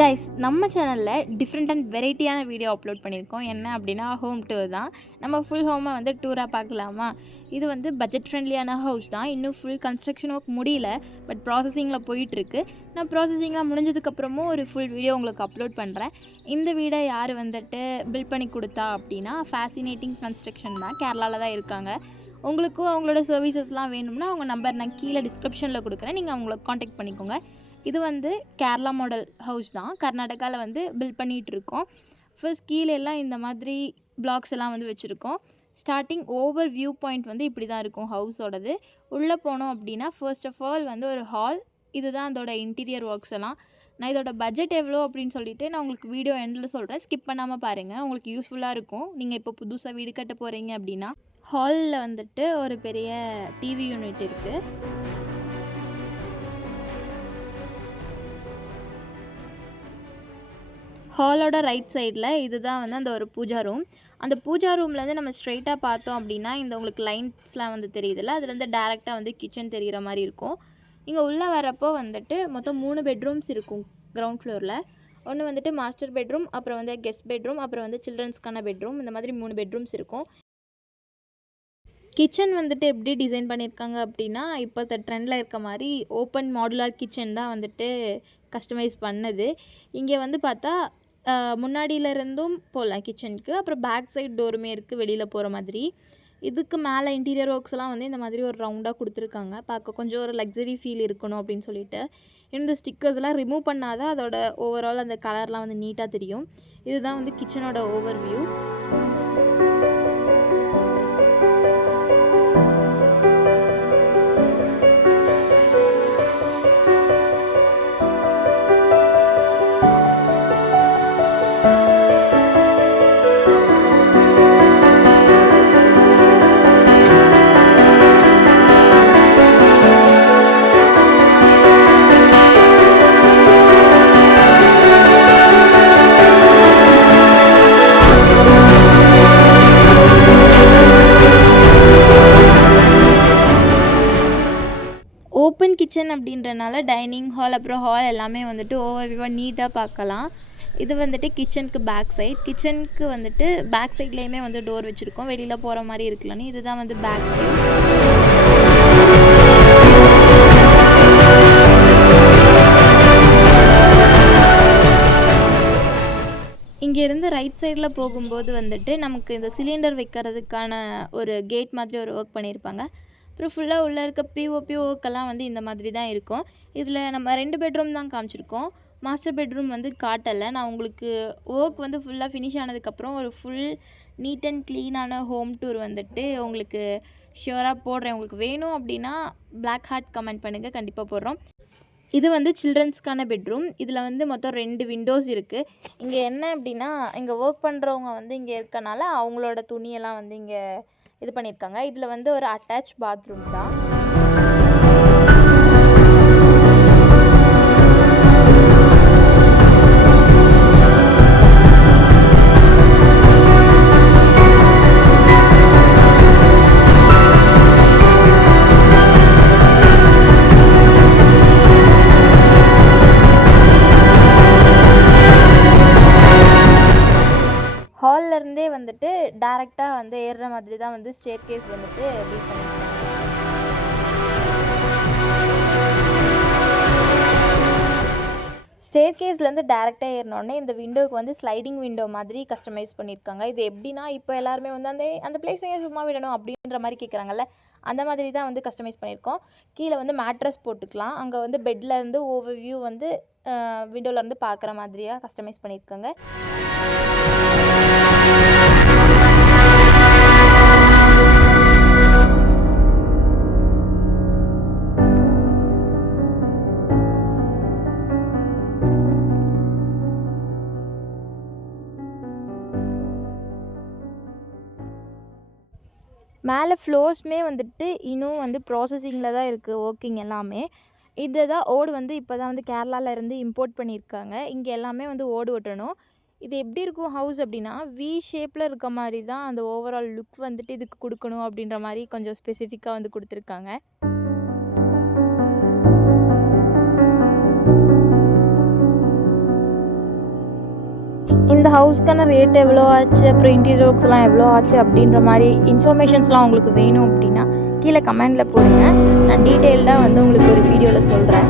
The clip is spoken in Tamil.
கைஸ், நம்ம சேனலில் டிஃப்ரெண்ட் அண்ட் வெரைட்டியான வீடியோ அப்லோட் பண்ணியிருக்கோம். என்ன அப்படின்னா, ஹோம் டூர் தான். நம்ம ஃபுல் ஹோமை வந்து டூராக பார்க்கலாமா? இது வந்து பட்ஜெட் ஃப்ரெண்ட்லியான ஹவுஸ் தான். இன்னும் ஃபுல் கன்ஸ்ட்ரக்ஷன் ஒர்க் முடியல, பட் ப்ராசஸிங்கில் போயிட்டுருக்கு. நான் ப்ராசஸிங்லாம் முடிஞ்சதுக்கப்புறமும் ஒரு ஃபுல் வீடியோ உங்களுக்கு அப்லோட் பண்ணுறேன். இந்த வீடை யார் வந்துட்டு பில்ட் பண்ணி கொடுத்தா அப்படின்னா, ஃபேசினேட்டிங் கன்ஸ்ட்ரக்ஷன் தான். கேரளாவில் தான் இருக்காங்க. உங்களுக்கும் அவங்களோட சர்வீசஸ்லாம் வேணும்னா அவங்க நம்பர் நான் கீழே டிஸ்கிரிப்ஷனில் கொடுக்குறேன். நீங்கள் அவங்கள காண்டாக்ட் பண்ணிக்கோங்க. இது வந்து கேரளா மாடல் ஹவுஸ் தான். கர்நாடகாவில் வந்து பில்ட் பண்ணிகிட்ருக்கோம். ஃபர்ஸ்ட் கீழெல்லாம் இந்த மாதிரி பிளாக்ஸ் எல்லாம் வந்து வச்சுருக்கோம். ஸ்டார்டிங் ஓவர் வியூ பாயிண்ட் வந்து இப்படி தான் இருக்கும் ஹவுஸோடது. உள்ளே போனோம் அப்படின்னா ஃபர்ஸ்ட் ஆஃப் ஆல் வந்து ஒரு ஹால். இதுதான் அதோட இன்டீரியர் ஒர்க்ஸ் எல்லாம். நான் இதோட பட்ஜெட் எவ்வளோ அப்படின்னு சொல்லிட்டு நான் உங்களுக்கு வீடியோ எண்டில் சொல்கிறேன். ஸ்கிப் பண்ணாமல் பாருங்கள், உங்களுக்கு யூஸ்ஃபுல்லாக இருக்கும். நீங்கள் இப்போ புதுசாக வீடு கட்ட போகிறீங்க அப்படின்னா. ஹாலில் வந்துட்டு ஒரு பெரிய டிவி யூனிட் இருக்குது. ஹாலோட ரைட் சைடில் இதுதான் வந்து அந்த ஒரு பூஜா ரூம். அந்த பூஜா ரூம்லேருந்து நம்ம ஸ்ட்ரைட்டாக பார்த்தோம் அப்படின்னா இந்த உங்களுக்கு லைன்ஸ்லாம் வந்து தெரியுதுல்ல, அதுலேருந்து டேரெக்டாக வந்து கிச்சன் தெரிகிற மாதிரி இருக்கும். இங்கே உள்ளே வரப்போ வந்துட்டு மொத்தம் 3 பெட்ரூம்ஸ் இருக்கும் கிரவுண்ட் ஃப்ளோரில். ஒன்று வந்துட்டு மாஸ்டர் பெட்ரூம், அப்புறம் வந்து கெஸ்ட் பெட்ரூம், அப்புறம் வந்து சில்ட்ரன்ஸ்க்கான பெட்ரூம். இந்த மாதிரி 3 பெட்ரூம்ஸ் இருக்கும். கிச்சன் வந்துட்டு எப்படி டிசைன் பண்ணியிருக்காங்க அப்படின்னா, இப்போ ட்ரெண்டில் இருக்க மாதிரி ஓப்பன் மாடுலார் கிச்சன் தான் வந்துட்டு கஸ்டமைஸ் பண்ணது. இங்கே வந்து பார்த்தா முன்னாடியிலருந்தும் போகலாம் கிச்சனுக்கு. அப்புறம் பேக் சைட் டோருமே இருக்குது வெளியில் போகிற மாதிரி. இதுக்கு மேலே இன்டீரியர் ஒர்க்ஸ்லாம் வந்து இந்த மாதிரி ஒரு ரவுண்டாக கொடுத்துருக்காங்க. பார்க்க கொஞ்சம் ஒரு லக்ஸரி ஃபீல் இருக்கணும் அப்படின்னு சொல்லிட்டு. இந்த ஸ்டிக்கர்ஸ்லாம் ரிமூவ் பண்ணாதான் அதோட ஓவரால் அந்த கலர்லாம் வந்து நீட்டாக தெரியும். இதுதான் வந்து கிச்சனோட ஓவர் வியூ. ஓப்பன் கிச்சன் அப்படின்றனால டைனிங் ஹால் அப்புறம் ஹால் எல்லாமே வந்துட்டு ஓவர்வியூவாக நீட்டாக பார்க்கலாம். இது வந்துட்டு கிச்சனுக்கு பேக் சைட். கிச்சனுக்கு வந்துட்டு பேக் சைட்லேயுமே வந்து டோர் வச்சுருக்கோம், வெளியில் போகிற மாதிரி இருக்கலான்னு. இதுதான் வந்து பேக் வியூ. இங்கேருந்து ரைட் சைடில் போகும்போது வந்துட்டு நமக்கு இந்த சிலிண்டர் வைக்கிறதுக்கான ஒரு கேட் மாதிரி ஒரு ஒர்க் பண்ணியிருப்பாங்க. அப்புறம் ஃபுல்லாக உள்ளே இருக்க பிஓபி ஒர்க்கெல்லாம் வந்து இந்த மாதிரி தான் இருக்கும். இதில் நம்ம 2 பெட்ரூம் தான் காமிச்சிருக்கோம். மாஸ்டர் பெட்ரூம் வந்து காட்டலை. நான் உங்களுக்கு ஒர்க் வந்து ஃபுல்லாக ஃபினிஷ் ஆனதுக்கப்புறம் ஒரு ஃபுல் நீட் அண்ட் க்ளீனான ஹோம் டூர் வந்துட்டு உங்களுக்கு ஷியோராக போடுறேன். உங்களுக்கு வேணும் அப்படின்னா பிளாக் ஹார்ட் கமெண்ட் பண்ணுங்கள், கண்டிப்பாக போடுறோம். இது வந்து சில்ட்ரன்ஸ்க்கான பெட்ரூம். இதில் வந்து மொத்தம் 2 விண்டோஸ் இருக்குது. இங்கே என்ன அப்படின்னா, இங்கே ஒர்க் பண்ணுறவங்க வந்து இங்கே இருக்கனால அவங்களோட துணியெல்லாம் வந்து இங்கே இது பண்ணியிருக்காங்க. இதில் வந்து ஒரு அட்டாச் பாத்ரூம் தான். ஹால்லேருந்தே வந்துட்டு டேரெக்டாக வந்து ஏறுற மாதிரி தான் வந்து ஸ்டேர் கேஸ் வந்துட்டு பில்ட் பண்ணியிருக்காங்க. ஸ்டேர் கேஸ்லேருந்து டேரெக்டாக ஏறினோடனே இந்த விண்டோவுக்கு வந்து ஸ்லைடிங் விண்டோ மாதிரி கஸ்டமைஸ் பண்ணியிருக்காங்க. இது எப்படின்னா, இப்போ எல்லாருமே வந்து அந்த பிளேஸையே சும்மா விடணும் அப்படின்ற மாதிரி கேட்குறாங்கல்ல, அந்த மாதிரி தான் வந்து கஸ்டமைஸ் பண்ணியிருக்கோம். கீழே வந்து மேட்ரஸ் போட்டுக்கலாம். அங்கே வந்து பெட்லேருந்து ஓவர் வியூ வந்து விண்டோலேருந்து பார்க்குற மாதிரியாக கஸ்டமைஸ் பண்ணியிருக்காங்க. மேலே ஃப்ளோர்ஸுமே வந்துட்டு இன்னும் வந்து ப்ராசஸிங்கில் தான் இருக்குது, ஒர்க்கிங் எல்லாமே. இது தான் ஓடு வந்து இப்போ தான் வந்து கேரளாவிலேருந்து இம்போர்ட் பண்ணியிருக்காங்க. இங்கே எல்லாமே வந்து ஓடு ஒட்டணும். இது எப்படி இருக்கும் ஹவுஸ் அப்படின்னா, வி ஷேப்பில் இருக்க மாதிரி தான் அந்த ஓவரால் லுக் வந்துட்டு இதுக்கு கொடுக்கணும் அப்படின்ற மாதிரி கொஞ்சம் ஸ்பெசிஃபிக்காக வந்து கொடுத்துருக்காங்க. ஹவுஸ்க்கான ரேட் எவ்வளோ ஆச்சு, அப்புறம் இன்டீரியர் ஒர்க்ஸ்லாம் எவ்வளோ ஆச்சு அப்படின்ற மாதிரி இன்ஃபர்மேஷன்ஸ்லாம் உங்களுக்கு வேணும் அப்படின்னா கீழே கமெண்டில் போடுங்க. நான் டீட்டெயில்டாக வந்து உங்களுக்கு ஒரு வீடியோவில் சொல்கிறேன்.